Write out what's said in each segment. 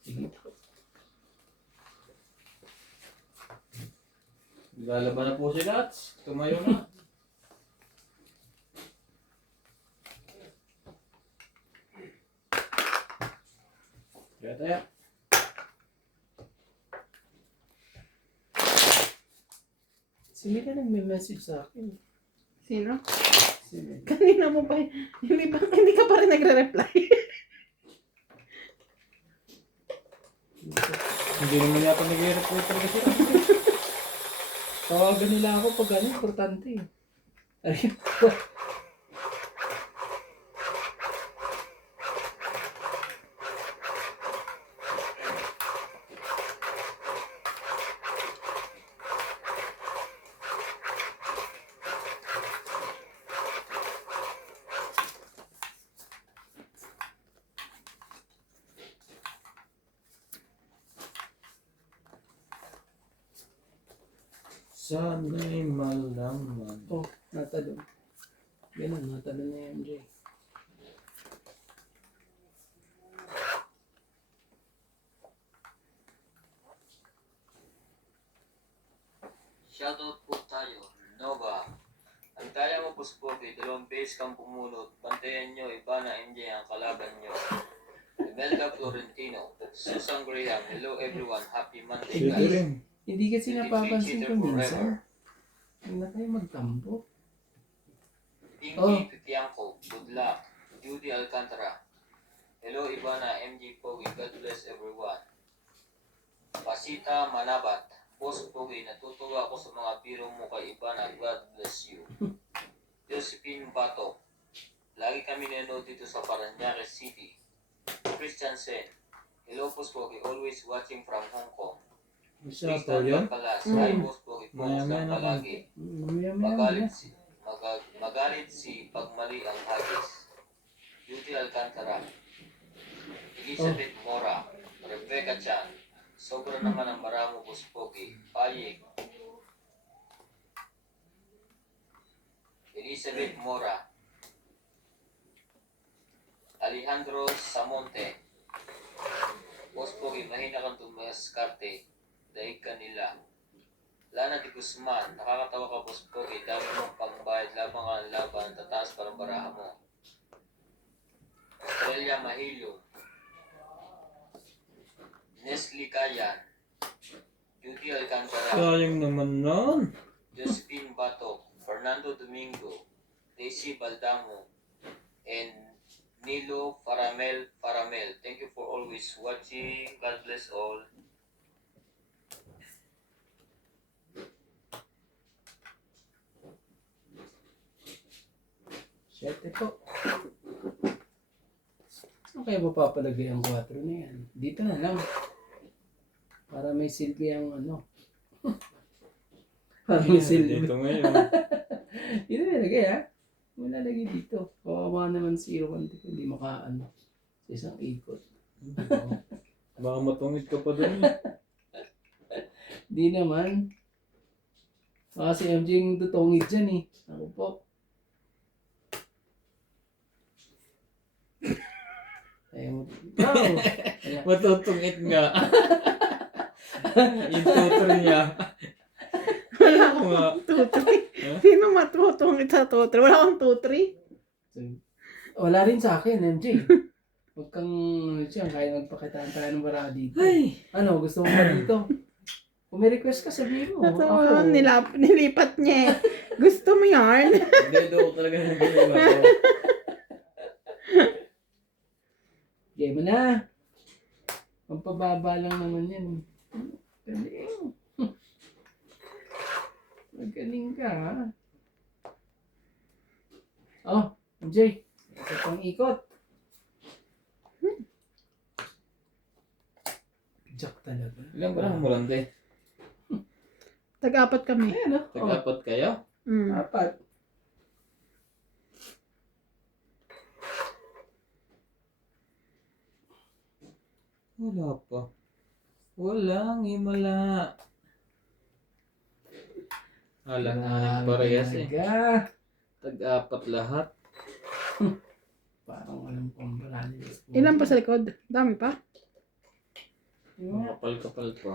Sige. Lalaban na po si Lats. Tumayo na. Kaya tayo. Si Mika nagme-message sa akin. Sino? Si Mika. Kanina mo pa, hindi ka pa rin nagre-reply. Hindi naman yata nag-report talaga siya. Tawagan nila ako pag ano, importante eh. Ayun. Sana'y malaman. Oh, natalon. Ganun, natalon na yan, Jay. Shoutout po tayo, Nova. Antaya mo po sa Pogi, 2 base kang pumunot. Bantayan nyo, iba na MJ ang kalaban nyo. Imelda Florentino, Susan Graham, hello everyone, happy Monday Sige guys. rin. Hindi kasi napapansin ko Cheater minsan. forever. Huwag na tayo magtampo. Pinky Pitiangco, good luck. Judy Alcantara, hello Ivana, MJ Pogi, God bless everyone. Pasita Manabat, Boss Pogi, natutuwa ako sa mga biro mo kay Ivana, God bless you. Josephine Bato, lagi kami nanood dito sa Paranaque City. Christian Sen, hello Boss Pogi, always watching from Hong Kong. Siya po Tristan yun. Pagkalas, hi Boss Pogi, post Maya-maya lang na palagi. Mamaya-maya na. Magalit si pagmali ang hagis. Judy Alcantara, Elizabeth Mora, Rebecca Chan, sobra naman ang maramo Boss Pogi, Payig. Elizabeth Mora, Alejandro Samonte, Boss Pogi, mahina kang tumaskarte, daig ka nila. Lana de Guzman, nakakatawa ka Boss Pogi, dami mong pangbayad, labang ka ng laban, tataas parang baraha mo. Australia Mahilo, Nestle Kayan, Judy Alcantara, Sayang naman nun. Josephine Bato, Fernando Domingo, Daisy Baldamo, and Nilo Faramel. Thank you for always watching. God bless all. Siyete po. Saan kaya mapapalagay ang 4 na yan? Dito na lang. Para may silbi ang ano. Para may silbi. Dito ngayon. Dito nilagay ha. Malalagay dito. Kawawa naman si Iwan. Hindi makaano. Sa isang ikot. Baka matungit ka pa dun eh. Di naman. Baka si MJ yung tutungid dyan eh. Ako po. Ayaw mo. Wow! Matutungit nga. Yung tutor niya. Wala Ako nga. akong 2-3. Huh? Sino matutong sa 2-3? Wala akong 2-3. Wala rin sa akin, MJ. Huwag kang, siya, kaya magpakitaan tayo ng bara dito. Ay! Ano, gusto mo ba dito? Kung may request ka, sabihin mo. Natawa, nilipat niya eh. Gusto mo yarn? Hindi, doon ko talaga nagagawa ko. Game mo na. Pampababa lang naman yan. Galing. Magaling ka, ha? Oh, MJ. Ito pang ikot. Jack talaga. Ilan ba lang mulante? Tag-apat kami. Ayan, oh. Tag-apat kayo? Mm. Apat. Wala pa. Walang himala. Alang-alang parehas eh. Talaga. Tag-apat lahat. Parang alam kong marami. Ilan pa sa likod? Dami pa? Yung nga. Kapal-kapal pa.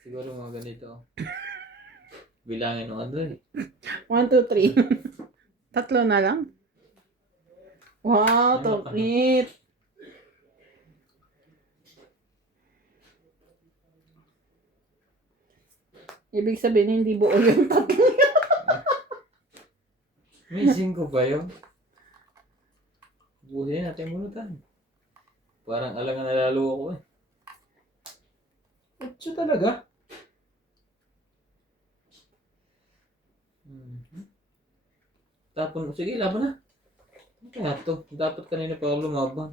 Siguro mga ganito. Bilangin mo ano eh. 1, 2, 3. Tatlo na lang? Wow, tokit. Ibig sabihin, hindi buo yung tatlo. May 5 ba yun? Buhin natin muna tayo. Parang alangan nalalo ako eh. Etso talaga. Mhm. Tapon, sige, laban na. Ano kaya to? Dapat kanina pa ako lumaban.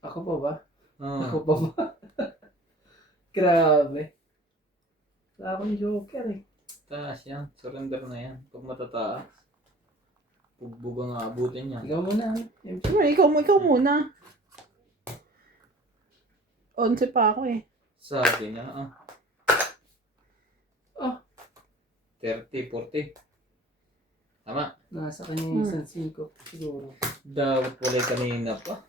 Ako pa ba? Ah, Ako pa ba? Grabe. Wala akong joker eh. taas yan. Surrender na yan. Pag matataas. Bugbog ang aabutin niya. Ikaw muna. Ikaw muna. 11 pa ako eh. Sabi na ah. Oh. 30, 40. Tama. Nasa kanya yung isang 5 siguro. Dapat wala kanina pa.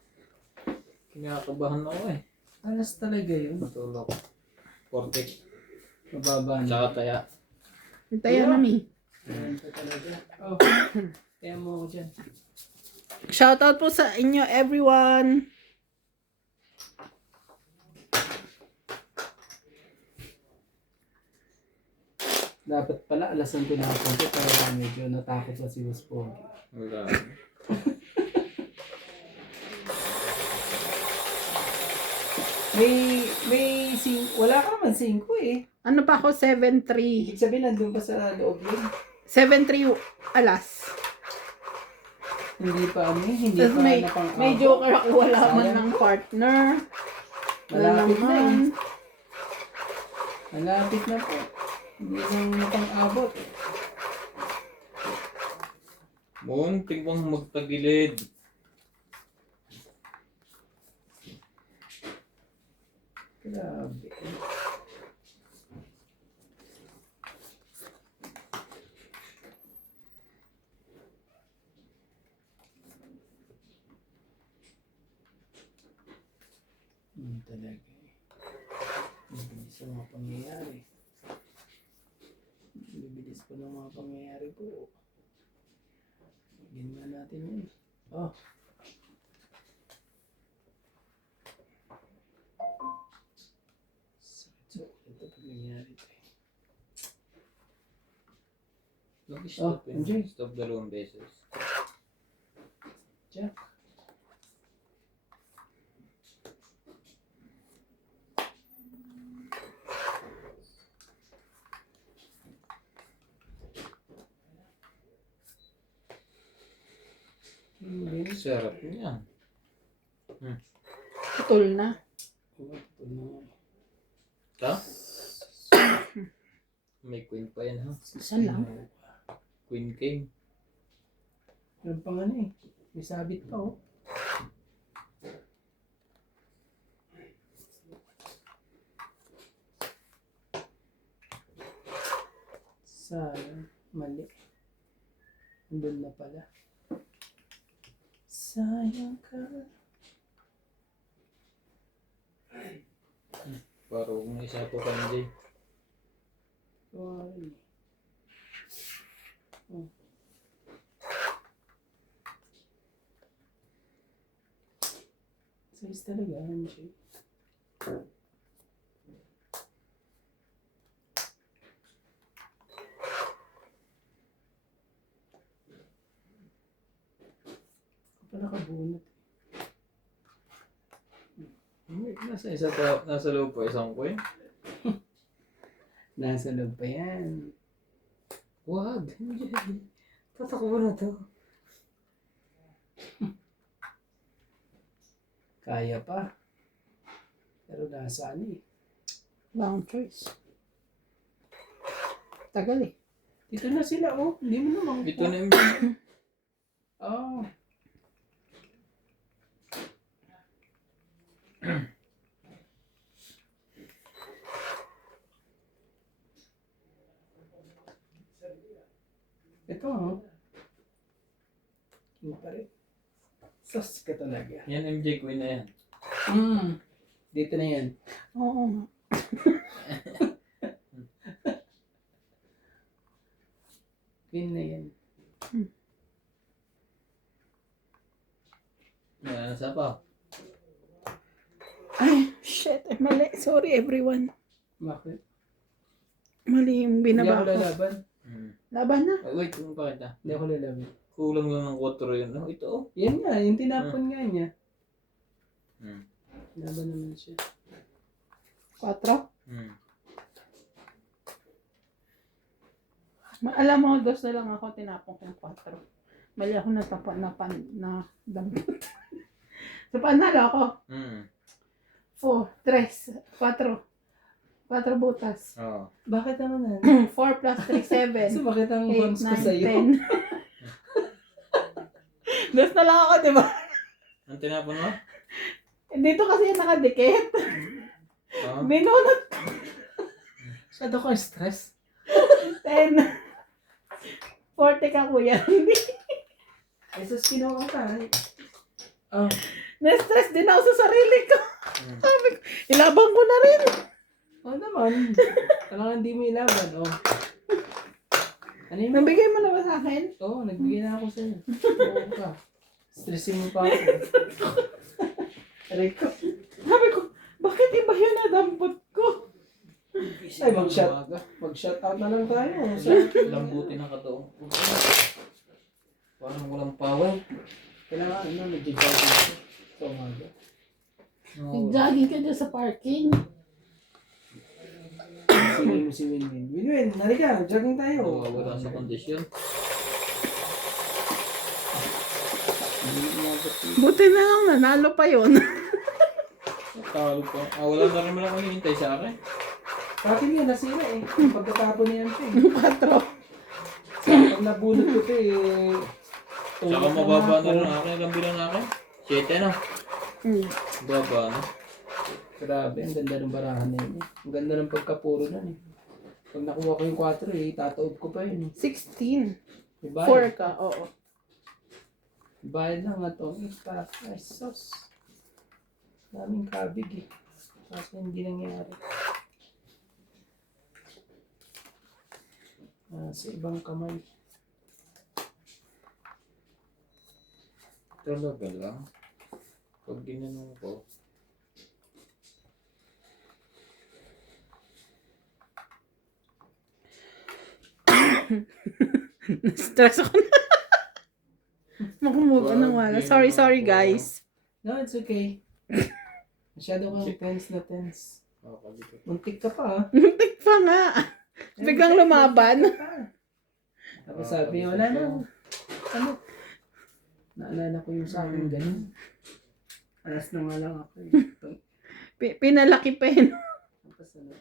Kinakabahan ako eh. Alas talaga yun. Matulog. 40. Mababa na. Tsaka taya. Tayo na mi. Ayan pa talaga. Oh. Kaya mo ako dyan. Shoutout po sa inyo everyone. Dapat pala alasan ko na ako pero medyo natakot pa si Boss Pogi. Wala. Wala ka naman 5 eh. Ano pa ako? 7-3. Ibig sabihin nandun pa sa loob yun. 7-3 alas. Hindi pa hindi Tapos pa may napang-abot. joker ako, wala man Sayang. ng partner. Wala Malapit na naman. eh. Malapit na po. Hindi lang napang-abot. Muntik bang magtagilid. Grabe. Talaga eh. Bibilis ang mga pangyayari. Bibilis pa ng mga pangyayari po. Ginawa natin yun. Oh. So, ito pag nangyari ito eh. Nag-stop Oh, enjoy. Stop 2 beses. Jack. Sarap niyan. Putol na. Ta? May queen pa yan ha. Saan lang? Queen king. Meron pa nga na eh. May sabit pa oh. Sayang. Mali. Andun na pala. Sayang ka. Parang may isa po kami dyan. Sorry. Oh. Size talaga, MJ. Kapag nakabunot. Nasa loob pa isang queen. Nasa loob pa yan. Wag. Tatakbo na to. Kaya pa. Pero nasa ano eh. Wrong choice. Tagal eh. Dito na sila oh. Hindi mo naman. Ito na yung... Oh. Ito oh. King pa rin. Sus ka talaga. Yan MJ Queen na yan. Dito na yan. Oo nga. Queen na yan. Yan, nasa pa. Ay, shit. Mali. Sorry everyone. Bakit? Mali yung Hindi ako binaba ko. lalaban. Laban na. Ay, wait, kung bakit na? Hindi ako lalaban. Kulang lang ng 4 yun. No? Ito oh. Yan nga, yung tinapon nga niya. Hmm. Laban naman siya. 4. Hmm. Alam mo, 2 na lang ako. Tinapon ko yung 4. Mali ako na dampot. So, panalo ako. Hmm. 4, 3, 4. 4 butas. Oo. Bakit naman yan? 4 plus 3, 7. So bakit ang 8, bounce ko 9, sa'yo? 10. Dos na lang ako, di ba? Ang tinapon mo? Dito kasi yung nakadikit. Oo. Binunot Masyado ko stress. 10. 40 ka kuya. Hindi. Ay, sus, kinuha ka. Oh, Na-stress din ako sa sarili ko. Hmm. Sabi ko, ilabang ko na rin. naman. Kailangan hindi mo ilaban. Oh. Ano yung Nabigay mo na ba sa akin? Oo, nagbigay na ako sa'yo. Oo ka. Stressin mo pa ako. Aray ko. Sabi ko, bakit iba yun na dampot ko? Ay, mag-shut out na lang tayo. Lambutin ang kataong. Parang walang power. Kailangan na, medyo jogging ko. Sa umaga. No. Jogging ka dyan sa parking. Singin mo si Winwin. Winwin, narika, jogging tayo. Wala sa kondisyon. Hindi mo umabot dito. Buti na lang, nanalo pa yun. Talo pa. Wala na rin mo lang hinihintay sa akin. Bakit nga nasira eh. Yung pagkatapon niya ito eh. 4. Pag nabulot ko ito eh. Saka mababa na rin ang akin. Ilang bilang akin? 7 na. Baba na. Grabe, ang ganda ng barahan na yun eh. Ang ganda ng pagkapuro na eh. Pag nakuha ko yung 4 eh, tataob ko pa yun eh. 16. May bayad. 4 ka, oo. Bayad lang nga to. Ay, sos. Daming kabig eh. Kasi hindi nangyari. Sa ibang kamay. Talaga lang. Pag ginanong ko. Stress ako na. Makumove on ng wala. Sorry guys. No, it's okay. Masyado kang tense na tense. Kakabit. Muntik ka pa ah. Muntik pa nga. Biglang lumaban. Tapos sabi niya, wala na. Ano? Naalala ko yung sa akin ganun. Alas na nga lang ako eh. Pinalaki pa yun. Tapos ano?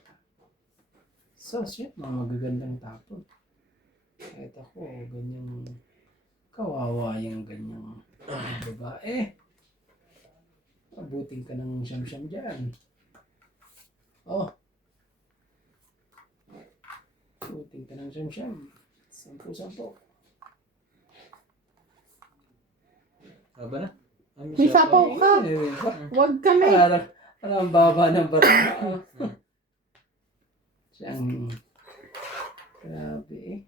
So, shit, mga magagandang tapon. Kahit ako, ganyang kawawa yung ganyang babae. Abutin ka ng siyam-siyam dyan. Oh. Abutin ka ng siyam-siyam. 10-10. Aba na? May sapaw ka. Huwag kami. Parang ang baba ng bata. Siyang grabe eh.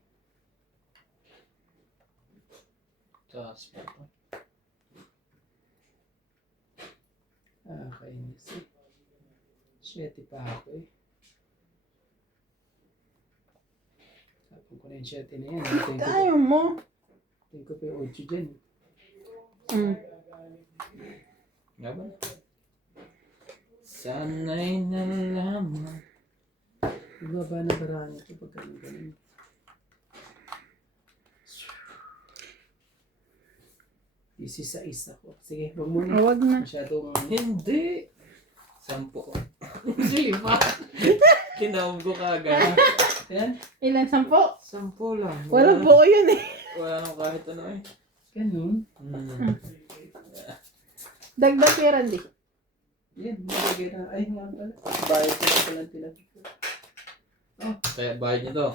Taas pa ito. Kainis eh. Siyete pa ako eh. Tapon ko na yung siyete na yan. Ayaw mo. Tingin ko pa yung 8 dyan. Nga ba? Sana'y nalaman. Ibaba na barahan ito pag ganun. Isi sa isa ko. Sige, wag mo na. Huwag na. Masyadong... Hindi. 10. Sige pa. Tinawag ko kagad. Yan. Ilan? 10? 10 lang. Walang buo yun eh. Wala nang kahit ano eh. Ganun. Dagdag kay Randy. Yan, nalagay na. Ay, nga pala. Bayad ko na pala tinapit ko. Kaya bayad niyo to.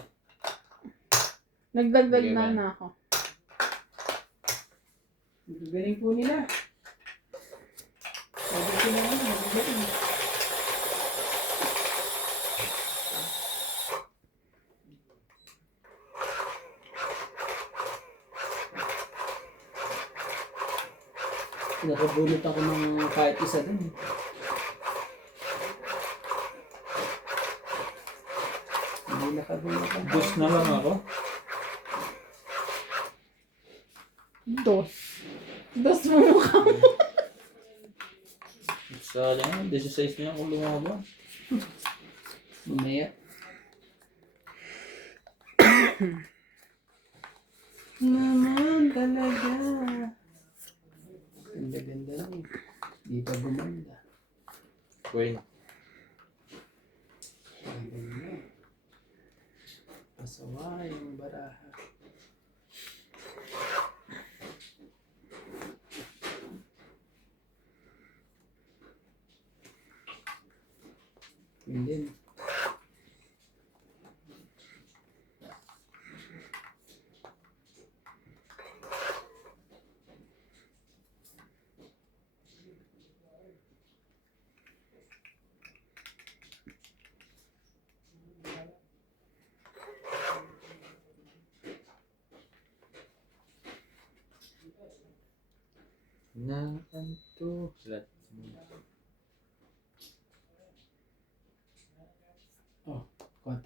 Nagdagdag Okay, na man. na ako. Galing po nila. nakabunot ako ng kahit isa dun. Hindi nakabunot ako. Bus na lang ako. Dos. Dos mo mukha mo. Sayang, 16 na ako lumaban. Mamaya. Naman talaga. Ganda-ganda lang eh. Di pa gumanda. Queen. Ganda. Pasawa yung baraha. Yun din. Nakanto. Oh, 4.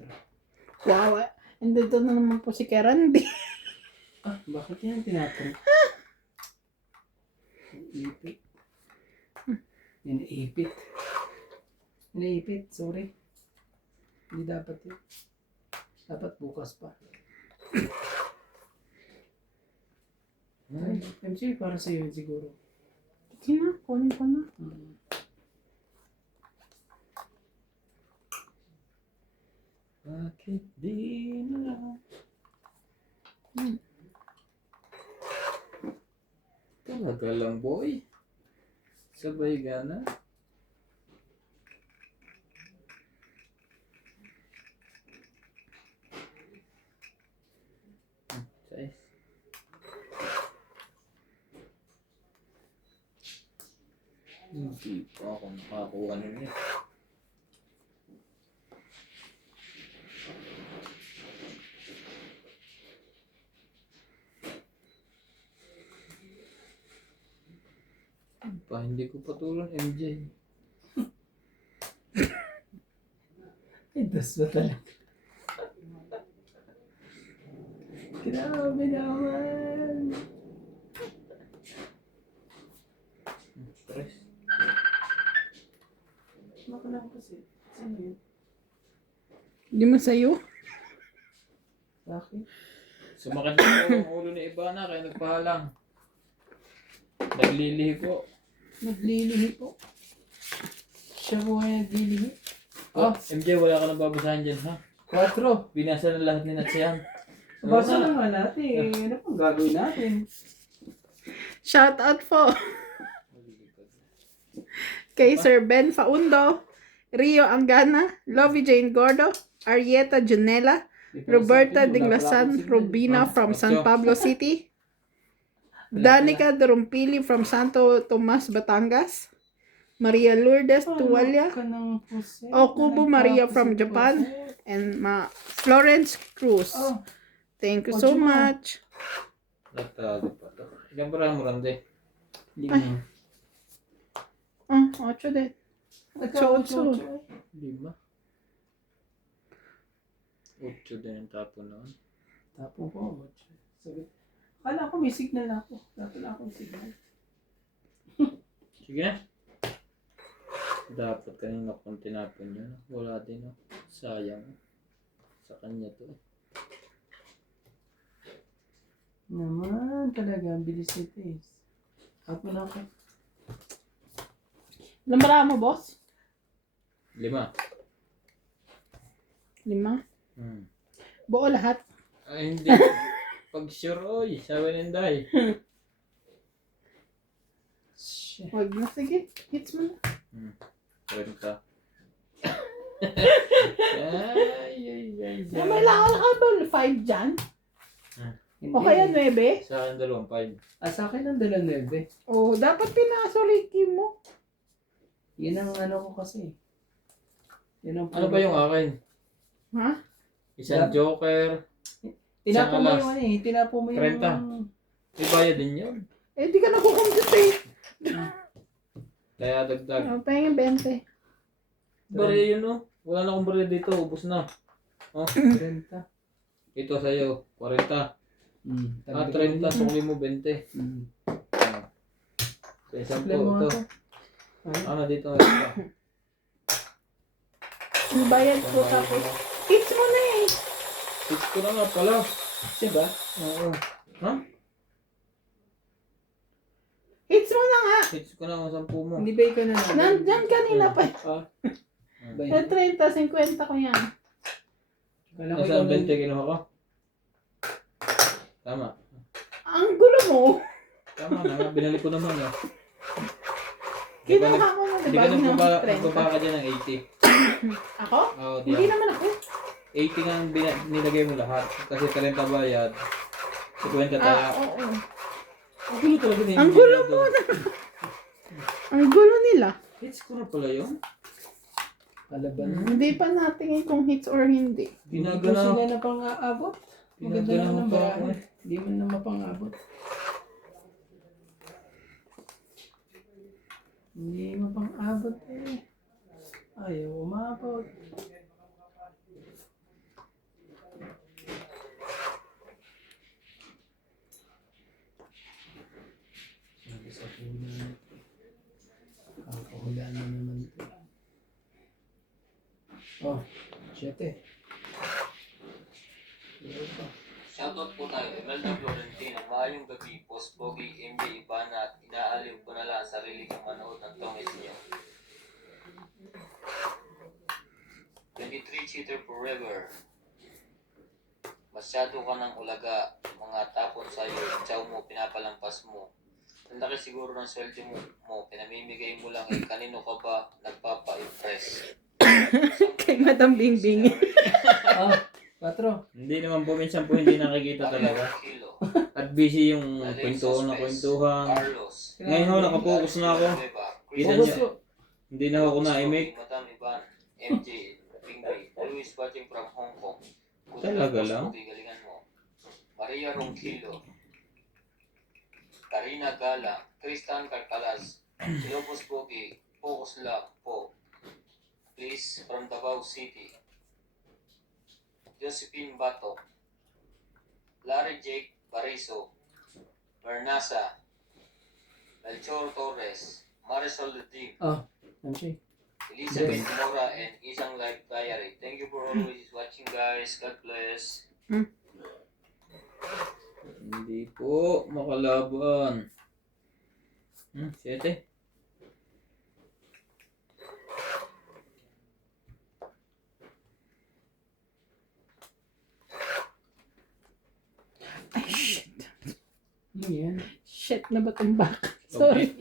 Wow. And dito na naman po si Kerandi. Ah, bakit yan tinapon? Ipit. Yan, ipit. Ipit, sorry. Hindi dapat yun. Dapat bukas pa. Ay, MC, para sa'yo yun siguro. Sige na, kunin ko na. Bakit di na lang? Talaga lang, boy. Sabay gana. Size. Hindi pa ako makakuha nun eh. Hindi ko patulan MJ. Ay, das ba talaga? Grabe naman. Stress. Baka lang kasi. Sino yun? Hindi mo sa'yo? Bakit? Sumakit ko ang ulo ni Ivana kaya nagpahalang. Naglilihi po. Naglilihi po. Siya po ay naglilihi. Oh, MJ, wala ka nang babasahin dyan, ha? 4. Binasa na lahat ni Natsiyan. Basa naman natin. Ano pang gagawin natin? Shout out po kay Sir Ben Faundo, Rio Angana, Lovie Jane Gordo, Arieta Junela, Roberta Dinglasan Rubina from San Pablo City, Danica Durumpili from Santo Tomas, Batangas, Maria Lourdes Tuwalya, Okubo Maria from Japan, and Florence Cruz. Oh, Thank you so much. Nagtago pa to. Ilan ba mo rande? 5. 8 din. 8. 5. 8 din ang tapo noon. Tapo ko. Sabi. Akala ko may signal ako. Dapat na akong signal. Sige na. Dapat kanina kung tinapon yun. Wala din, no? Sayang. Sa kanya to. Naman talaga. Ang bilis nito eh. Tapo na ako. Lambara mo, boss? 5. 5. Buo lahat. Ay, hindi. Pag sure, oy. Sabi ninday. Shit. Huwag na, sige. Hits mo na. Kwenta. Ay. May lang ka ba 5 dyan? Hindi. O kaya 9? Sa akin 2.5. Ah, sa akin ang 9. Oh, dapat pinasa Ricky mo. Yan ang ano ko kasi. Yan ang Ano ba yung akin? Ha? Isang joker. Tinapo mo alas. yung ano eh. Tinapo mo yung... 30. May bayad din yun. Eh, di ka nagkukompute. Kaya dagdag. Oh, pahingin 20. Bari yun no? Wala na akong bari dito, ubos na. Oh, 30. ito sa'yo, 40. Ah, 30, sukli mo 20. Sa isang Supply mo po, ito. ako. Ano dito extra? Ang bayad ko tapos. Hits mo na eh. Hits ko na nga pala. Siya ba? Oo. Ha? Hits mo na nga. Hits ko na ang 10 mo. Hindi ba ikaw na Nandyan kanina pa. Ah. Ba Eh, 30, 50 ko yan. Kala ko Nasa ikaw 20 kinuha ko? Tama. Ang gulo mo. Tama na, binalik ko naman ah. Kinuha ko na, Hindi diba? ka Ng nagbaba 30. ka dyan ng 80. Ako? Oo, Hindi diyan. naman ako. 80 nga ang nilagay mo lahat. Kasi 30 bayad. 50 tayo. Ah, oo. Ang gulo talaga na Ang gulo mo na. Ang gulo nila. Hits ko na pala yun. Kalaban. Hindi pa natingin kung hits or hindi. Hindi po Pinagana. sila na pang-aabot. Maganda Pinagana naman ng mo pa ako bayaran. eh. Hindi mo na mapang-abot. Hindi mapang-abot eh. Ayaw umabot. Sabi sa punan. Kakahulaan na naman ito. Oh, 7. Shoutout po tayo, Imelda Florentino. Maayong gabi, Boss Pogi, MJ Ibana, at inaaliw ko na lang ang sarili kong manood ng tongis niyo. 23 cheater forever. Masyado ka ng ulaga, mga tapon sa'yo, chow mo, pinapalampas mo. Ang laki siguro ng sweldo mo, pinamimigay mo lang eh, kanino ka ba nagpapa-impress? Kay Madam Bingbing. Oh, 4. Hindi naman po, minsan po hindi nakikita talaga. Kilo. At busy yung kwentuhan na kwentuhan. Carlos. Ngayon ho, nakapokus na ako. Kita Focus niyo, ko. hindi na ako na-emake. Madam Ivan, MJ, Bingbing, always watching from Hong Kong. Talaga lang? Galingan mo. Maria Ronquillo, Karina Gala, Tristan Carcalas, Silopos Pogi, focus lang po. Please, from Davao City. Josephine Bato, Larry Jake Bariso, Bernasa, Melchor Torres, Marisol Ludig, Oh, MJ. Elizabeth Mora, and Isang Life Diary. Thank you for always watching, guys. God bless. Hindi po, makalaban. 7. Ay, shit. Ano yan? Shit na ba itong baka? Sorry.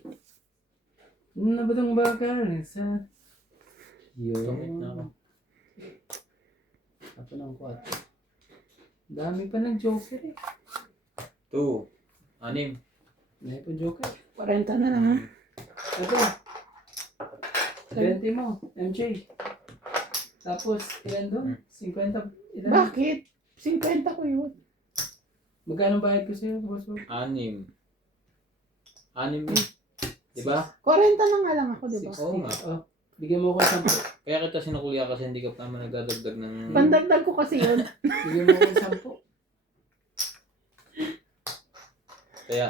Ano na ba itong bakal? Sa... Tumit na ako. Ako ng 4. Dami pa ng joker eh. 2. 6. May pa joker. 40 na lang ha. Ito. 20 mo, MJ. Tapos, ilan doon? 50, ilan? Bakit? 50 ko yun. Magkano bayad ko sa'yo, boss? 6. 6 eh. Diba? 40 na nga lang ako, di ba? Oo nga. Oh, bigyan mo ko 10. Kaya kita sinukulya kasi hindi ka naman nagdadagdag ng... Pandagdag ko kasi yun. Bigyan mo ko 10. Kaya,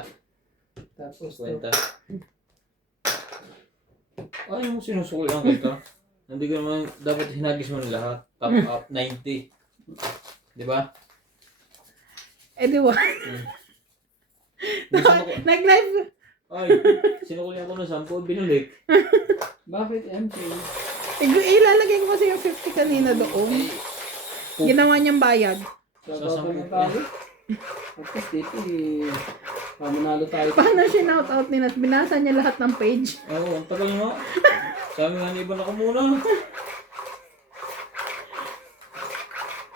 Tapos, kwenta. Ay, mo sinusukulyan kita. Hindi ka naman, dapat hinagis mo na lahat. Top up, 90. Diba? Eh di ba? Nag-live. Ay, sinukulyan ko na 10, binulik. bakit MJ? Ilalagay ko kasi yung 50 kanina doon. Ginawa niyang bayad. Gagawa na tayo. Tapos dito eh, mamanalo tayo. Paano shinout out nila? Binasa niya lahat ng page. Oo, ang tagal mo. Sabi nga ni Iban ako muna.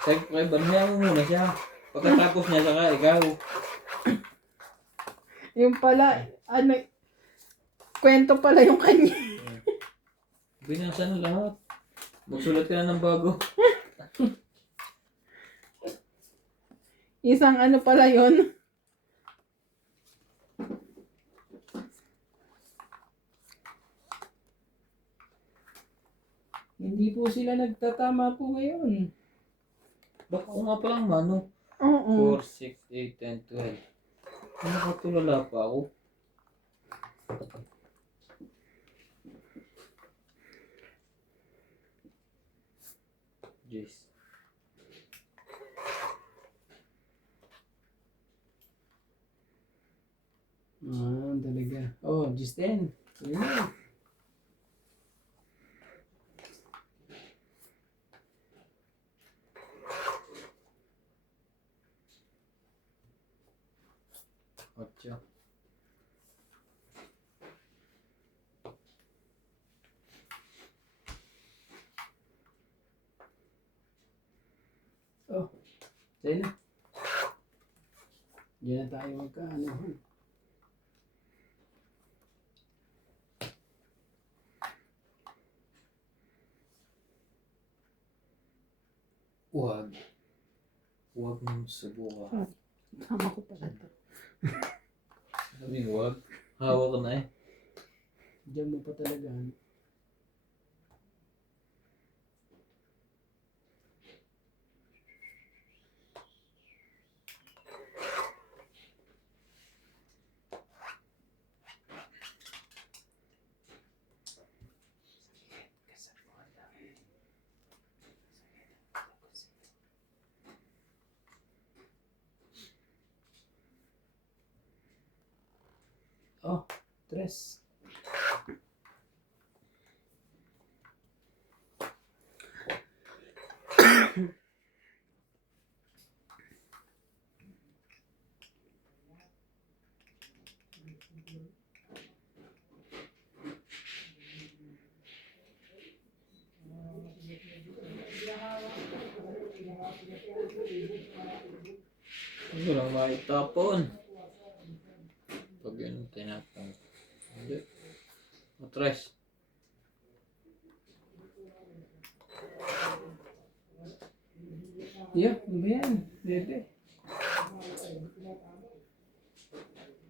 Sabi ko kay Iban, hayaan mo muna siya. Pagkatapos niya, saka ikaw. Yung pala, ano, kwento pala yung kanya. Binasa na lahat. Magsulat ka na ng bago. Isang ano pala yon. Hindi po sila nagtatama po ngayon. Baka ko nga palang mano. Oo. 4, 6, 8, 10, 12. Nakatulala pa ako. Jeez. Talaga. Oh, just 10. Yun na. Ocho. Oh, sa'yo na. Diyan na tayo magkaano. Huwag. Huwag mong subukan. Tama ko pala to. Sabi huwag. Hawak na eh. Diyan mo pa talaga. Oh, 3. Hindi lang maitapon. Pag yun tinapon. Hindi. Matres. Yeah, ano ba yan? Bebe.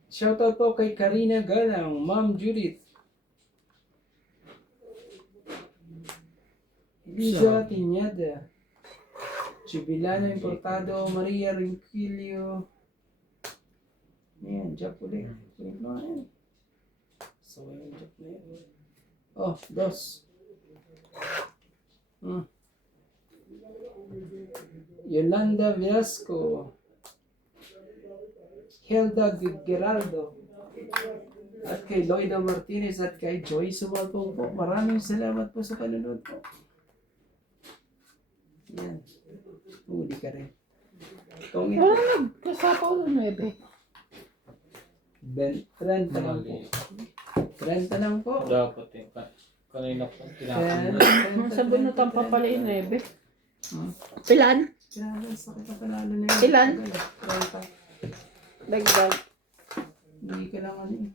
Shoutout po kay Karina Galang, Ma'am Judith. Eliza Tiñada. Jubilano Importado, Maria Rinquilio. Ayan, Jack ulit. Ulit na yan. So, yung Jack na yan. Oh, 2. Yolanda Velasco. Hilda Geraldo. At kay Loida Martinez at kay Joy Sumalpong po. Maraming salamat po sa panonood po. Yan. Huli ka rin. Itong ito. Kasapaw na 9. 30 lang po. 30 lang po. Dapat yung kanina po tinapon na. Sa bunutan pa pala yung 9. Hmm? Ilan? Grabe, sakit na panalo na yun. Ilan? 30. Dagdag. Hindi ka lang ano eh.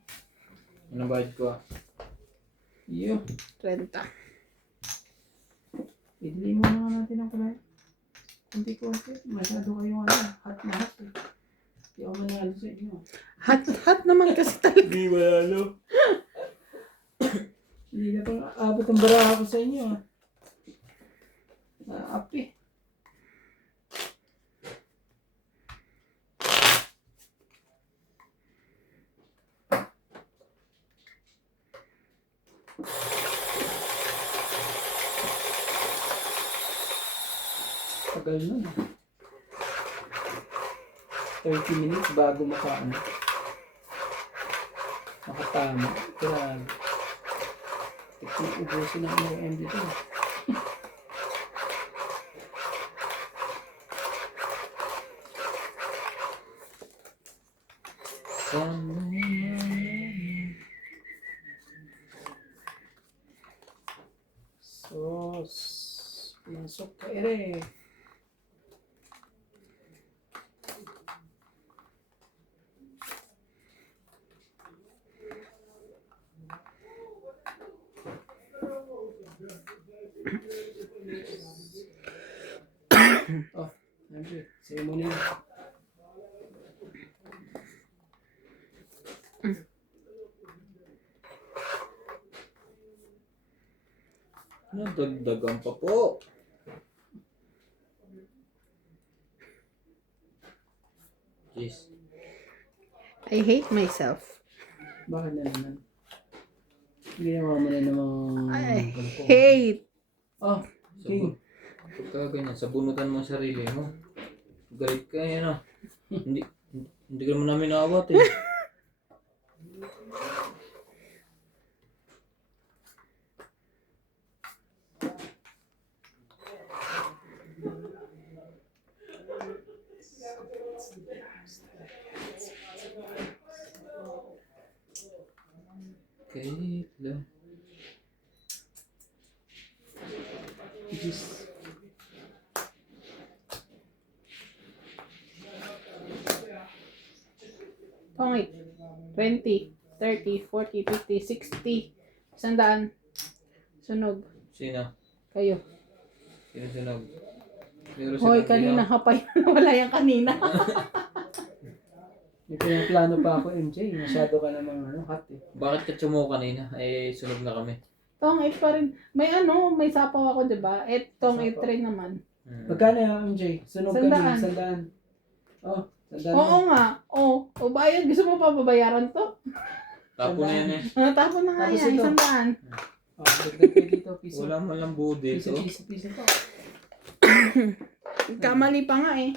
Anong bayad ko ah? Iyo. 30. Idili mo naman natin ang kulay. Kunti-kunti. Masyado kayong ano. Hot na hot eh. Hindi ako manalo sa inyo. Hot naman kasi talaga. Hindi manalo. Hindi na pang abot ang baraha ko sa inyo ah. Naapi. Tagal nun. 30 minutes bago makaano. Makatama. Grabe. Ubusin ng MRM dito. Sos. Masok ka ere. Oh, nanti. Sa'yo muna yun. Nadagdagan pa po. Jeez. I hate myself. Bakit na naman? Ginawa mo na namang... I ganito. hate. Oh, okay. Pagka ganyan, sabunutan mo ang sarili mo. Galit ka yan ah. Hindi ka naman namin naawat eh. Kayla. Just... Pangit. 20, 30, 40, 50, 60. 100. Sunog. Sino? Kayo. Sino sunog? Meron Hoy, silang kanina sino? ka pa yun. Wala yung kanina. May plano pa ako, MJ. Masyado ka namang hot eh. Bakit ka tsumo kanina? Eh, sunog na kami. Tong 8 pa rin. May may sapaw ako, diba? Tong 8 rin naman. Magkano yung MJ? Sunog kami, 100. Oh, 100. Oo nga. O bayad. Gusto mo pa babayaran to? Tapo na yan eh. Tapos na nga Tapos yan. ito. 100. Oh, dagdag kayo dito. Piso. Wala man lang buo dito. Piso pa. Kamali pa nga eh.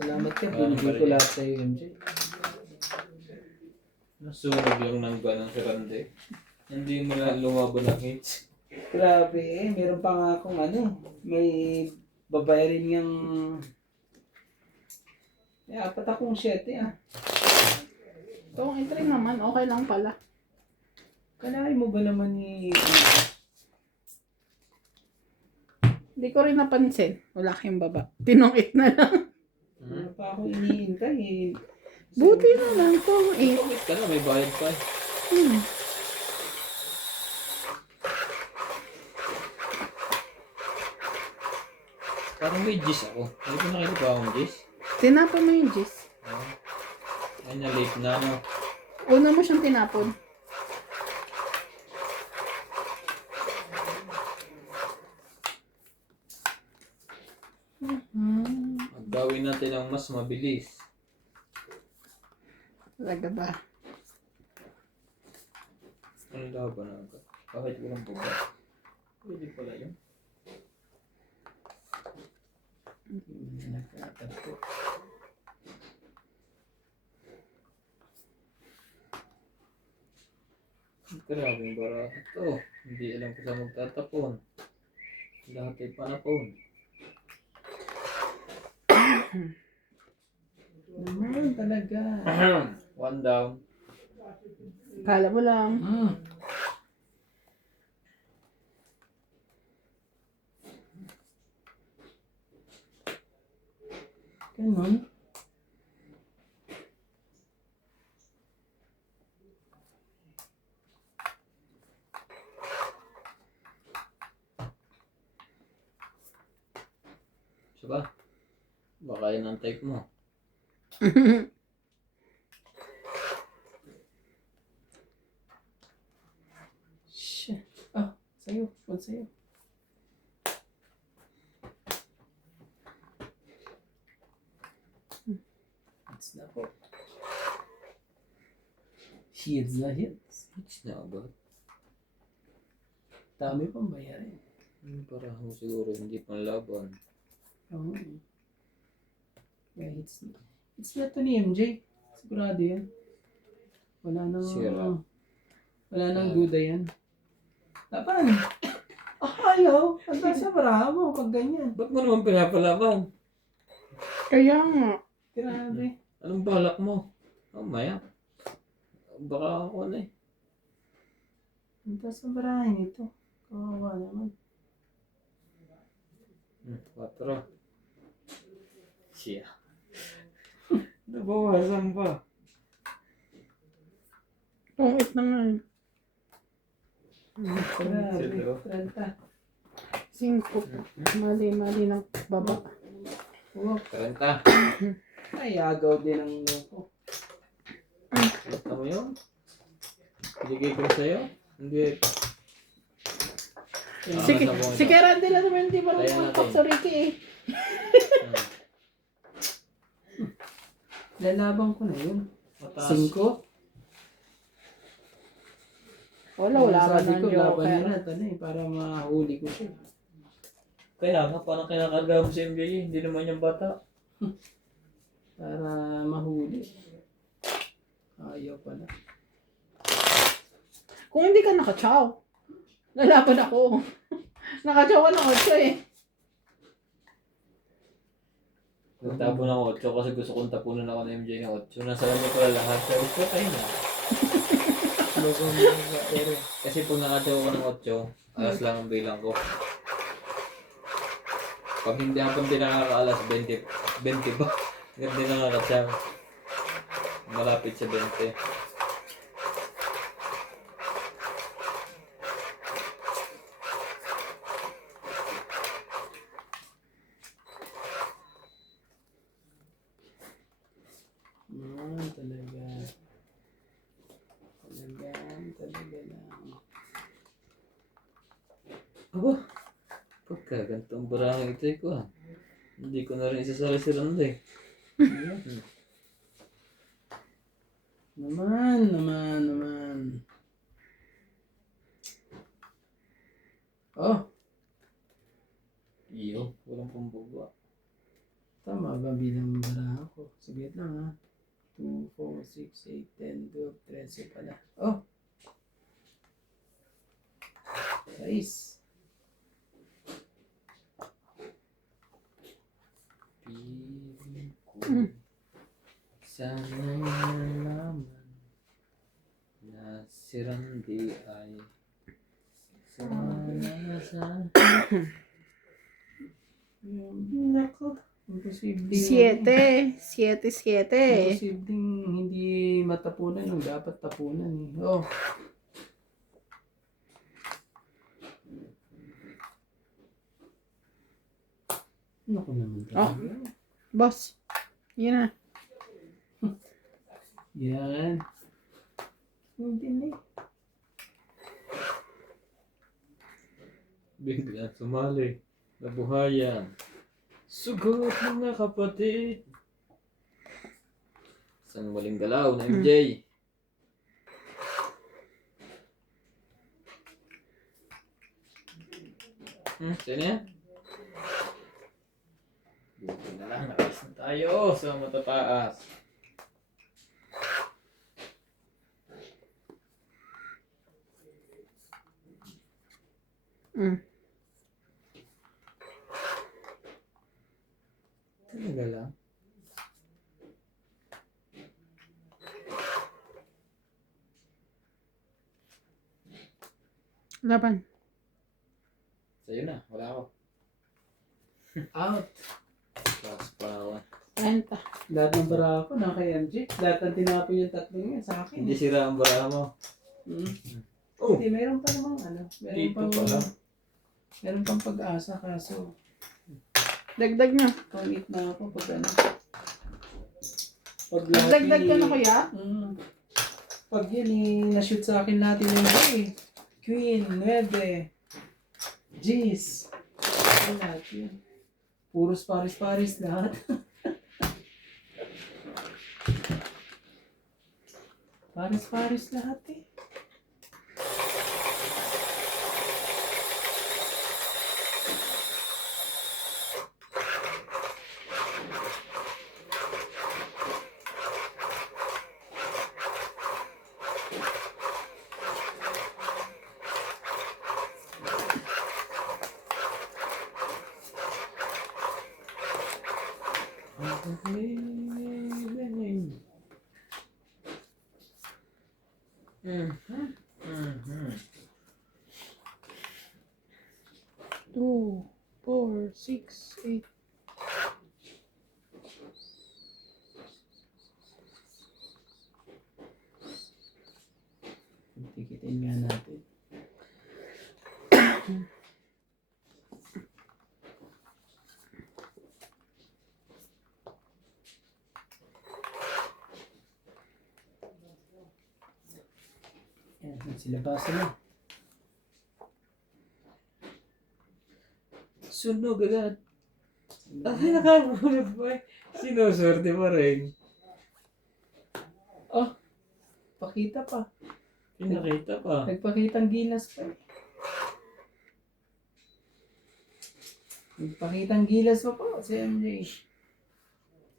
Salamat ka. Binigay ko lahat sa'yo, MJ. Nasunog lang ng ganang sarande. Hindi mo na lumaban ng hits. Grabe eh. Meron pa nga akong may babayarin niyang... May apat akong 7 ah. Tong 8 rin naman. Okay lang pala. Kalahin mo ba naman ni... Hindi ko rin napansin. Wala kayong baba. Tinong 8 na lang. Ano pa ako iniintay eh. Buti na lang tong 8. Bakit ka na? May bayad pa eh. Parang may gis ako. Hindi ko nakita pa akong gis. Tinapon mo yung Gis. Ay, na-late na ano. Una mo siyang tinapon. Gawin natin ang mas mabilis. Talaga ba? Ano daw ba na agad? Bakit walang baba? Pwede pala yun. Nagkatagpo. Grabing baraha to. Hindi alam ko saan magtatapon. Lahat ay panapon. Naman talaga. One down. Kala mo lang. Ganun. Diba? Baka yun ang type mo. Shit. Ah, sa'yo. Huwag sa'yo. It's na po. Hits na hits. It's na agad. Dami pang bayarin. Para mo siguro hindi panlaban. Oo. Kaya hits na. Hits na to ni MJ. Sigurado yan. Wala nang... Sira. Wala nang duda yan. Laban! Ayaw! Ang sa bravo pag ganyan. Ba't mo naman pinapalaban? Kaya nga. Grabe. Anong balak mo? Maya. Baka ako na eh. Ang sa barahin ito. Kawawa naman. 4. Siya. Nabawasan pa. Tong 8 na nga. Grabe. Zero. 30. 5. Mali ng baba. Oh, 30. ay, agaw din ang loko. Gusto mo yun? Bigay ko sa'yo? Hindi. Si, si Kaya Randy lang naman hindi marunong Kaya natin. mag-talk sa Ricky eh. Lalaban ko na yun. Mataas. 5. Wala ka Sabi ng ko, laban joker. nyo na ito na eh, para mahuli ko siya. Kaya nga, parang kinakarga mo si MJ, hindi naman yung bata. Para mahuli. Ayaw pala. Kung hindi ka naka-chow, lalaban ako. Naka-chow ka ng 8 eh. Nagtapon ako 8 kasi gusto kong tapunan ako ng MJ ng 8. Nasa kanya ko lahat. Sabi ko, tayo na. Kasi pag nakatawa ko ng 8, alas lang ang bilang ko. Pag hindi ako din nakakaalas, 20 ba? Hindi nakakatsang. Malapit sa 20. Talaga. Talaga lang. Aba, pagka ganitong barangay ito ko hindi ko na rin isasali si Randa eh. Naman. Oh, Iyo, walang pambuba. tama ba bilang baraha ko? Sige lang ha. 2, 4, 6, 8, 10, 12, 13 pala. Oh! 6. Piling ko sana'y nalaman na si Randy ay sa Nako. Imposible. 7. 7. Imposibleng hindi matapunan yung dapat tapunan eh. Oh. Naku naman talaga. Boss, yun na. Yan. Hindi na eh. bigla sumali. Nabuhayan. Sugot mga kapatid. Isang maling galaw na MJ. Sino yan? Buti na lang, nakalis na tayo sa matataas. Talaga lang. Laban. Sa'yo na, wala ako. Out. Last power. 30. Lahat ng baraha ko na kay MJ. Lahat ng tinapon yung tatlong yan sa akin. Hindi sira ang baraha mo. Oh! Hindi, meron pa namang ano. Meron Dito pang, pala. meron pang pag-asa kaso Dagdag na. pangit na ako pag ano. Pag Dagdag ka na kuya? Pag yun na-shoot sa akin natin yung Queen, 9, G's. Lahat yun. Puros paris-paris lahat. Paris-paris lahat eh. Two, 4, 6, 8. Tikitin nga natin. Yan, sila basa na. Sunog agad. Ay, nakabulog pa eh. Sinuswerte pa rin. Oh, pakita pa. Pinakita pa. Nagpakitang gilas pa eh. Nagpakitang gilas pa po si MJ.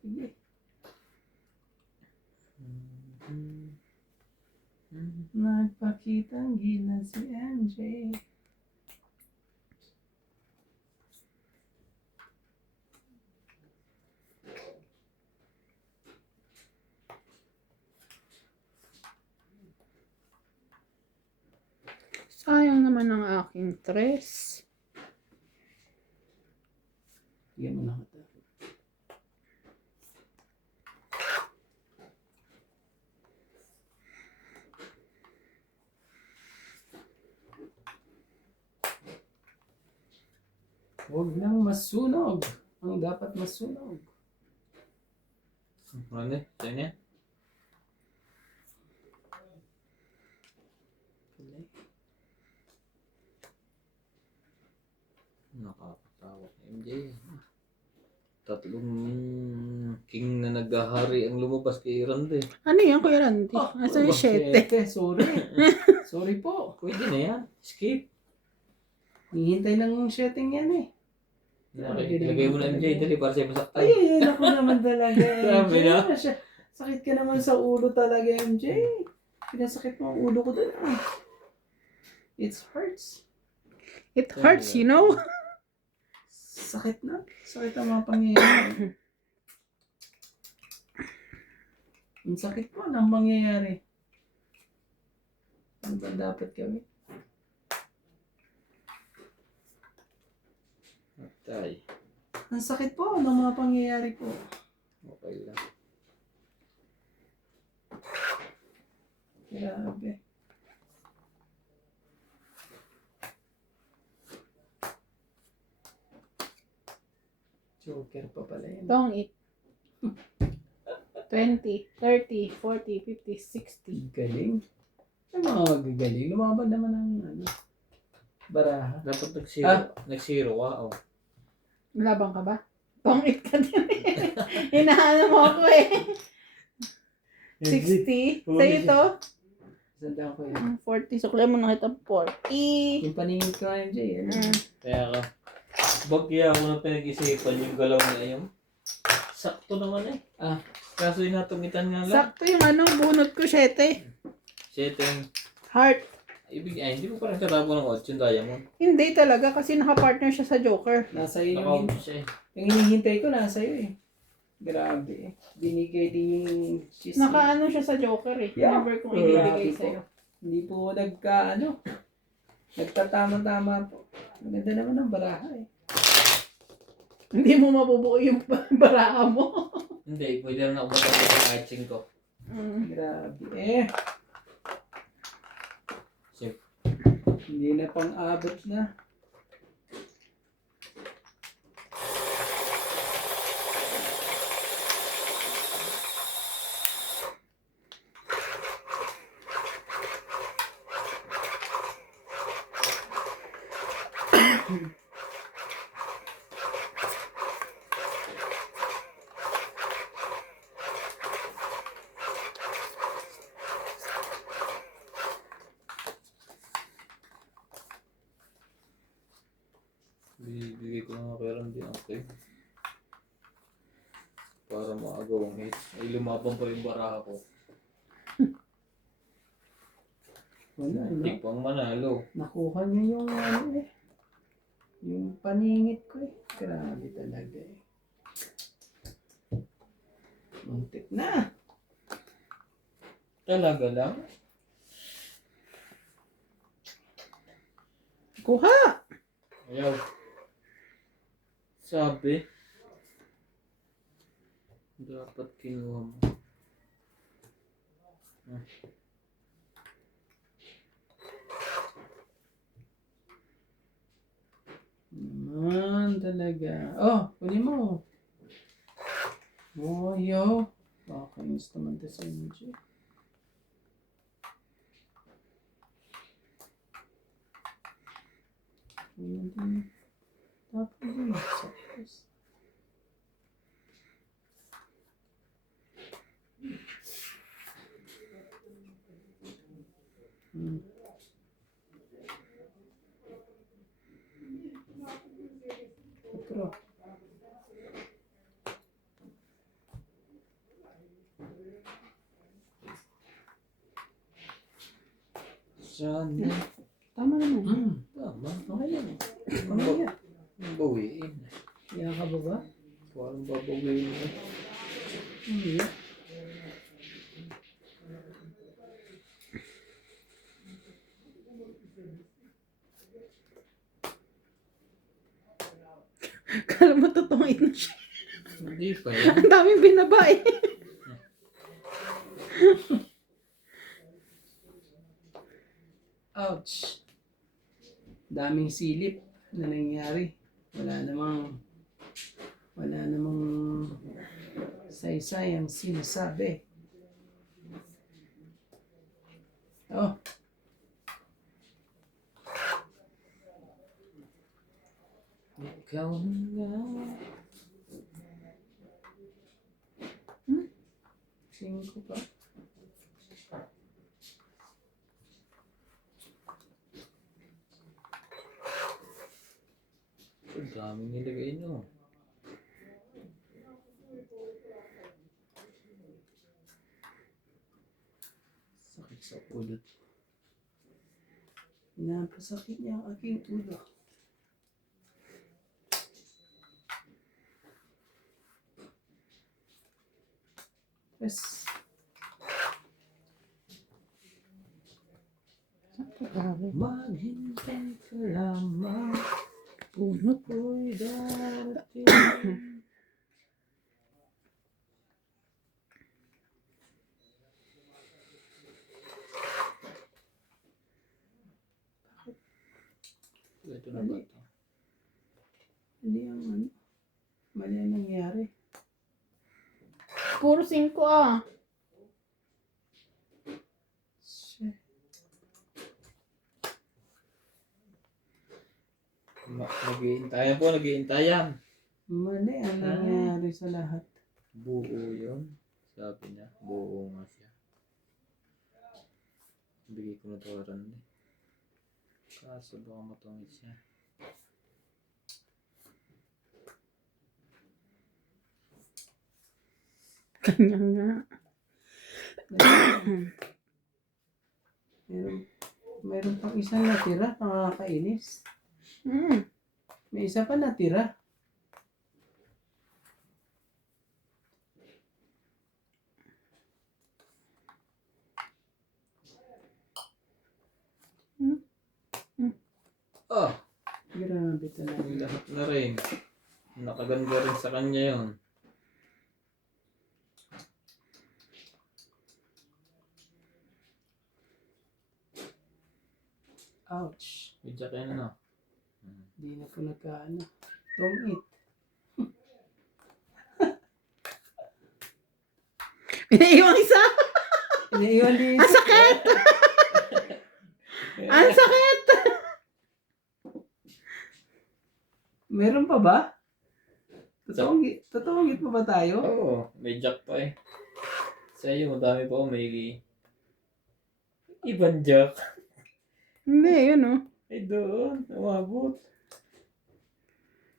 Sige. Nagpakitang gilas si MJ. Sayang naman ang aking tres. Bigyan mo na kita. Huwag nang masunog. Ang dapat masunog. Ano eh? Saan yan? Nakakatawa si MJ. Tatlong king na naghahari ang lumabas kay Randy. Ano yan, Kuya Randy? Asa yung 7? Sorry. Sorry po. Pwede na yan. Skip. Hihintay ng setting yan eh. Lagay mo na MJ. Dali para sa'yo masaktan. Ay, ako naman talaga Sabi MJ. na? Sakit ka naman sa ulo talaga MJ. Pinasakit mo ang ulo ko doon. It hurts. It hurts, you know? Sakit na. Sakit ang mga pangyayari. Ang sakit po ng mangyayari. Ano ba dapat gawin? Matay. Ang sakit po ng mga pangyayari po. Okay lang. Grabe. Joker pa pala yun. Don't eat. 20, 30, 40, 50, 60. Galing. Ang mga magagaling. Lumaban naman ang ano, baraha. Dapat nag-zero. Nag-zero ka. Oh. Labang ka ba? Don't eat ka din. Hinahanap mo ako eh. 60. Sa'yo to? Sandaan ko yun. 40. Sukli mo na kita 40. Yung paningin ko MJ. Ano? Kaya ka. Bagya ako na pinag-isipan yung galaw na yun. Sakto naman eh. Kaso yung natumitan nga lang. Sakto yung ano, bunot ko 7. Setting. Heart. Hindi ko parang karabo ng 8 yung diamond. Hindi talaga kasi naka-partner siya sa Joker. Nasa iyo yung, Naka-out siya eh. yung hinihintay ko nasa iyo eh. Grabe eh. Binigay din yung cheese. Naka-ano siya sa Joker eh. Yeah. Never kong ibibigay Grabe po. sa'yo. Hindi po nagtatama-tama po. Maganda naman ang baraha eh. Hindi mo mabubuo yung baraha mo. Hindi, pwede rin ako matapos ng catching ko. Grabe eh. Sip. Hindi na pang-abot na. Bibigay ko na kay Randy ang okay. Para maagaw ang hit. Ay lumabang pa yung baraha ko. Wala Hindi eh. pang manalo. Nakuha niya yung ano eh. Yung paningit ko eh. Grabe talaga eh. Muntik na. Talaga lang? Kuha! Ayaw. Sabi. Dapat kinuha mo. Naman talaga. Oh, kunin mo. Oh, yo. Kakainis naman to sa MJ. Tapos yun. Tapos. Otro. Sana. Tama naman. Tama. Okay yan. Mamaya. Bawiin. Yan ka ba ba? Parang babawiin mo. Hindi. Kala mo totoong ito siya. Hindi pa yan. Ang daming binaba eh. Ouch. Daming silip na nangyari. Wala namang saysay ang sinasabi. Oh. Ikaw nga. Singko pa. Ang daming nilagay nyo. Sakit sa ulo. Pinapasakit niya ang aking ulo. Yes. Maghintay ka lamang. Bunot. Ako'y darating. Ito na ba ito? Mali ang nangyari. Puro 5 ah. Shit. Nag-iintayan po, nag-iintayan. Mali ang nangyari sa lahat. Buo yun. Sabi niya, buo nga siya. Bigay ko na tawaran eh. Kaso baka matungit siya. Kanya nga. Meron pang isang natira, nakakainis. May isa pa natira. Oh! Grabe talaga. Lahat na rin. Nakaganda rin sa kanya yun. Ouch. Medya kayo na no? Di na po nagkaano. Tungit. Pinaiwang isa. Inaiwan din. Ang sakit! Ang sakit! Meron pa ba? Totoong git pa ba tayo? Oo, may jack pa eh. Sa iyo, madami pa may ibang jack. Hindi, yun oh. Ay doon, umabot.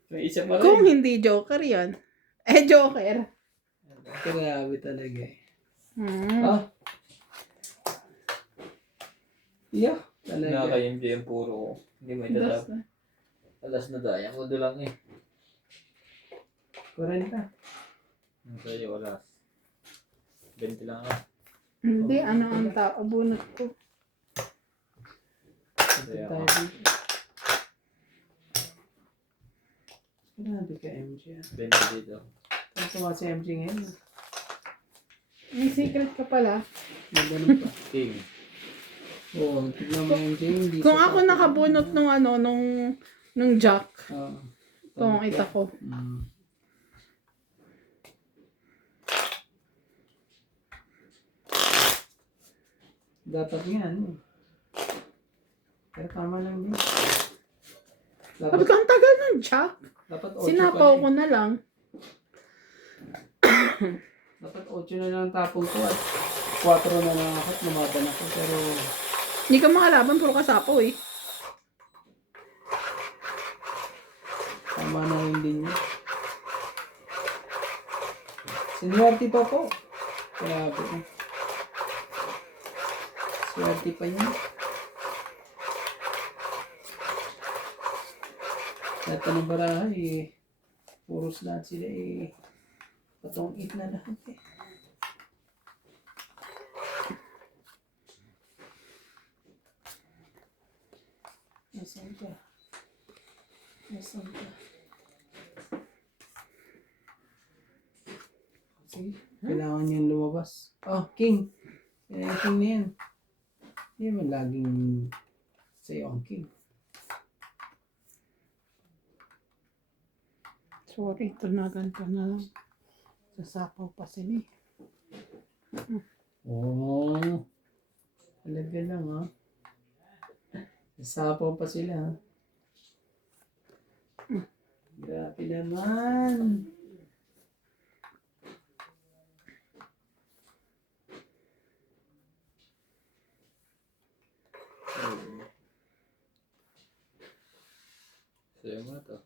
May isa pa rin. Kung hindi Joker yan. Eh, Joker. Grabe talaga eh. Hmm. Yeah, talaga. Nakakayimdi yung puro. Hindi may dadap. Alas na daya ko lang eh. 40. Ang sa'yo, alas. 20 lang ako. Hindi, ano ang abunot ko. Kaya Tayo ako. dito. Grabe ka MJ. 20 dito. Tuwa si MJ ngayon. May secret ka pala. May ganun pa. King. Oo, tignan mo MJ. Hindi Kung siya ako pa- nakabunot nung ano, nung Jack, Oo. kung ita ko. Mm. Dapat nga ano. Pero tama lang din. Sabi Dapat, ko, ang tagal nun, Jack. dapat 8 Sinapaw pa ko na lang. Dapat 8 na lang tapon ko at 4 na lang ako at lumaban ako. Pero, Hindi ka makalaban, puro kasapaw eh. tama na rin din yun. Sinuwerte pa po. Grabe. Swerte pa yun. Lahat pa ng barahan eh. Puros lahat sila eh. Patong it na lahat eh. Nasaan ka? Nasaan ka? Sige, kailangan niyang lumabas. Oh, King. Kailangan King na yan. Hindi naman laging sa'yo ang King. Sorry, tunagan ka na lang. Sasapaw pa sila eh. Oh, talaga lang ha. Nasapaw pa sila ha. Grabe naman. Sa'yo mo na to.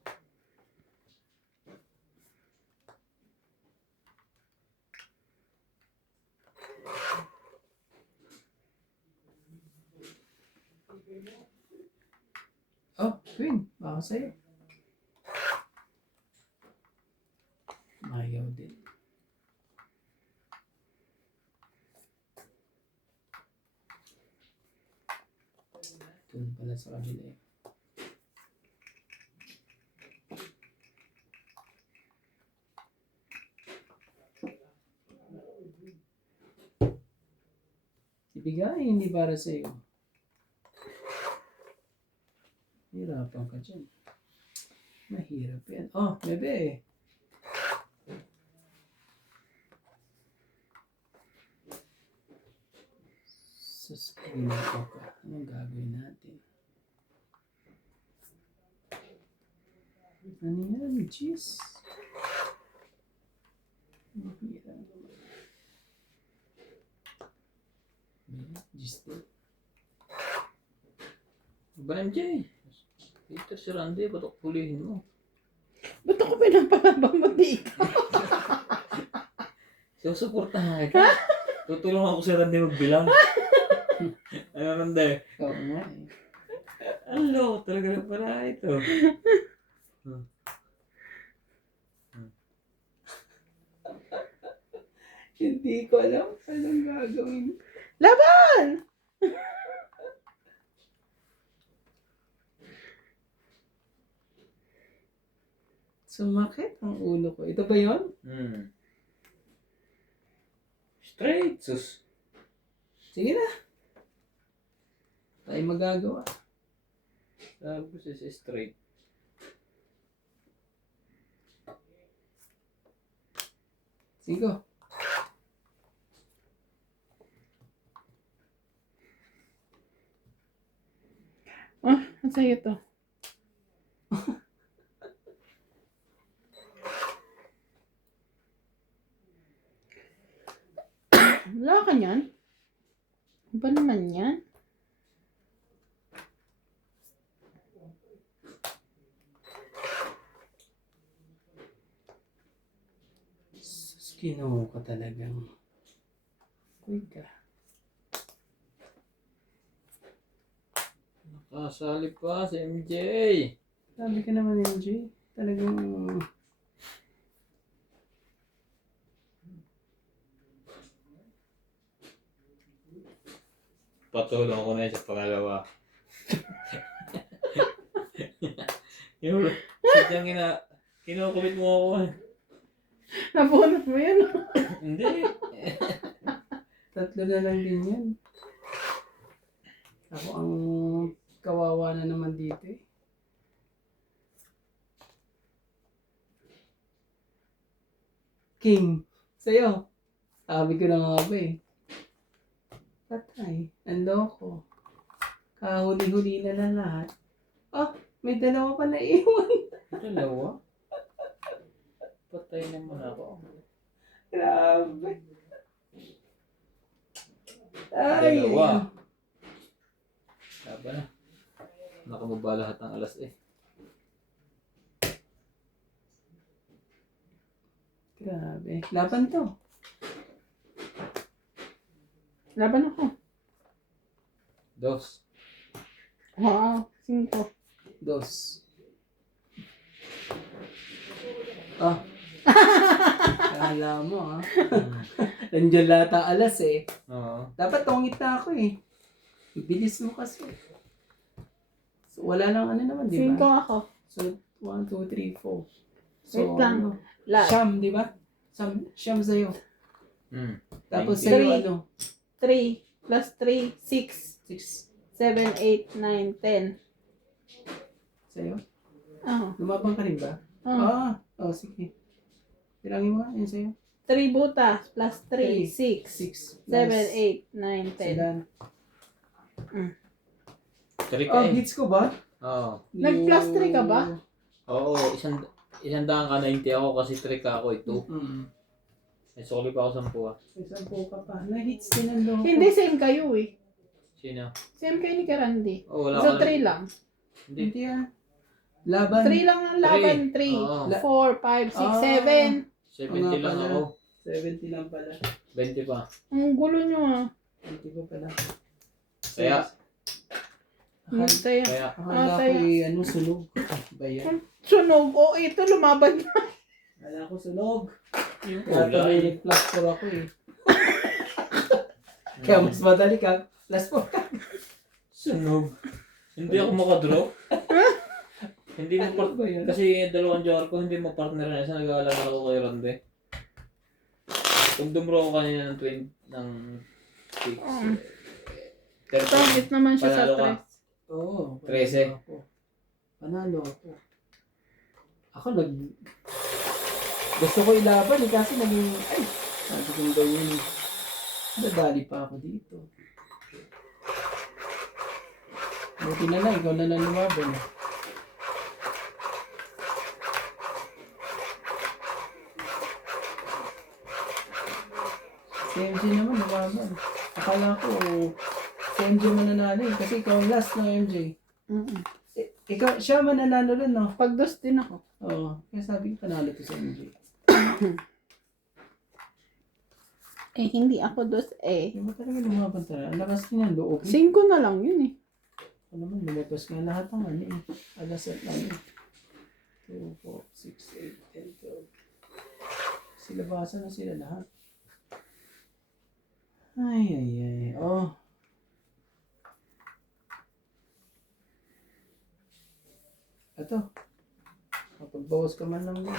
Oh, Queen. Baka sa'yo. Ayaw din. Doon pala sa kabila eh. Ibigay, hindi para sa'yo. Hirapan ka dyan. Mahirap yan. Oh, bebe. Suspend ko ka. Anong gagawin natin? Ano yan? Jeez. Mahirap naman. Jeez din. Ba MJ? Dito si Randy, ba't ako hulihin mo? Ba't ako pinapalabang mo di ikaw? Susuportahan ka. Tutulong ako si Randy magbilang. Ano Randy? Oo nga eh. Ano, talaga na para ito. Hindi ko alam anong gagawin. Laban! Sumakit ang ulo ko. Ito ba yun? Straight, sus. Sige na. Tayo magagawa. Sabi ko si straight. Sige ko. Oh, ang sa'yo to. Wala ka niyan? Ano ba naman yan? Sus, kinuha ko talagang. Quick ka. Nakasali pa si MJ. Sabi ka naman, MJ. Talagang. Patulong ko na yun sa pangalawa. Yung sadyang kinukulit mo ako eh. Nabunot mo yan. Hindi. 3 na lang din yan. Ako ang kawawa na naman dito eh. King. Sa'yo. Sabi ko na nga ba eh. Patay. Nandoko. Kahuli-huli na lahat. Oh, May dalawa pa na iwan. Dalawa? Patay naman ako. Grabe. Ay, Dalawa. ay. Laban na. Nakamaba lahat ng alas eh. Grabe. Laban to. Laban ako. Dos. Wow. 5. Dos. Ah. Kala mo ah. Nandiyan lahat ang alas eh. Oo. Dapat tungit na ako eh. Bilis mo kasi. So, wala lang ano naman, di 5 ba? ako. So, 1, 2, 3, 4. So, Wait lang. ano? Last. Siyam, di ba? Siyam sa'yo. Mm. Tapos Thank sa'yo you. ano? 3 plus 3, 6, 6. 7, 8, 9, 10. Sa'yo? Oh. Lumabang ka rin ba? Oh. Oh, sige. Bilangin mo nga, yun sa'yo. 3 butas plus 3, 6, 6. 7, 8, 9, 10. Sedan. Three Oh, ka eh. hits ko ba? Oo. Nag-plus 3 ka ba? Oo, isang daan ka 90 ako kasi 3 ka ako ito. May soli pa ako 10 ah. May 10 ka pa. Na-hits din ang loko. Hindi, same kayo eh. Sino? Same kayo ni Karandi. Oh, wala So, ka 3 lang. Hindi. Hindi ah. Laban. 3 lang ang laban. 3, Oo. 4, 5, 6, Ah. 7. 70 lang pala. ako. 70 lang pala. 20 pa. Ang gulo nyo ah. 20 pa pala. Kaya, Tayo. kaya, Akala ko tayo. ano, sunog. Ba yan? Sunog. Oh, ito lumaban na. Akala ko sunog. yung Kaya kulay. may plus 4 ako eh. Kaya mas madali ka. Plus 4 ka. Sunog. Hindi ako makadraw. Hindi mo Ano ba yan? kasi dalawang jar ko hindi mo partner na isa nag-aalala ako kay Rande. Kung dumro ko kanina ng 20 ng 6. Pangit naman siya sa Panalo ka. 3. Oo. 13. Panalo ako. Ako gusto ko ilaban eh kasi naging, ay, sabi kong gawin. Nadali pa ako dito. Buti na lang, ikaw na lang lumaban. Si MJ naman lumaban. Akala ko, si MJ mananalo eh. Kasi ikaw ang last no, MJ. Ikaw, siya mananalo rin, no? Pagdos din ako. Oo. Kaya sabi ko, panalo to si MJ. Eh, hindi ako dos eh. Hindi mo talaga lumaban talaga. Ang lakas niya, loob. 5 na lang yun eh. Ano naman, lumabas nga lahat ng ano eh. Alasat lang eh. 2, 4, 6, 8, 10, 12. Silabasan na sila lahat. Ay, ay, ay. Oh. Ito. Kapagbawas ka man lang yun.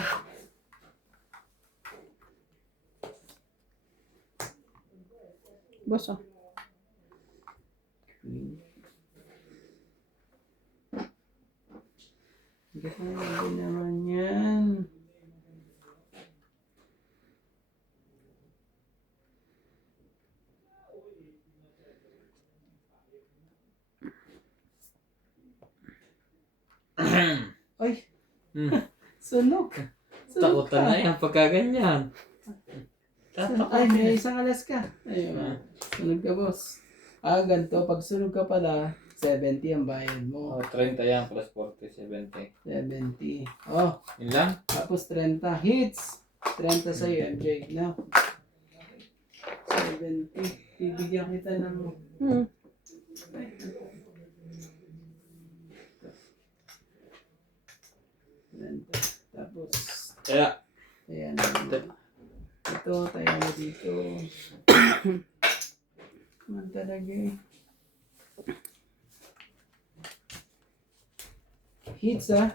Boss oh. Grabe naman yan. Ay, sunog. Sunog Takutan na yan pagka ganyan. Ay, may isang alas ka. Ayun. Sunog ka, boss. Ganito. Pag sunog ka pala, 70 ang bayad mo. Oh, 30 yan plus 40, 70. 70. Oh, Yun lang? tapos 30. Hits. 30 sa'yo, MJ. No? 70. Bibigyan kita ng... Tapos, Kaya, ayan. Ito, tayo mo dito. Man talaga eh. Hits ah.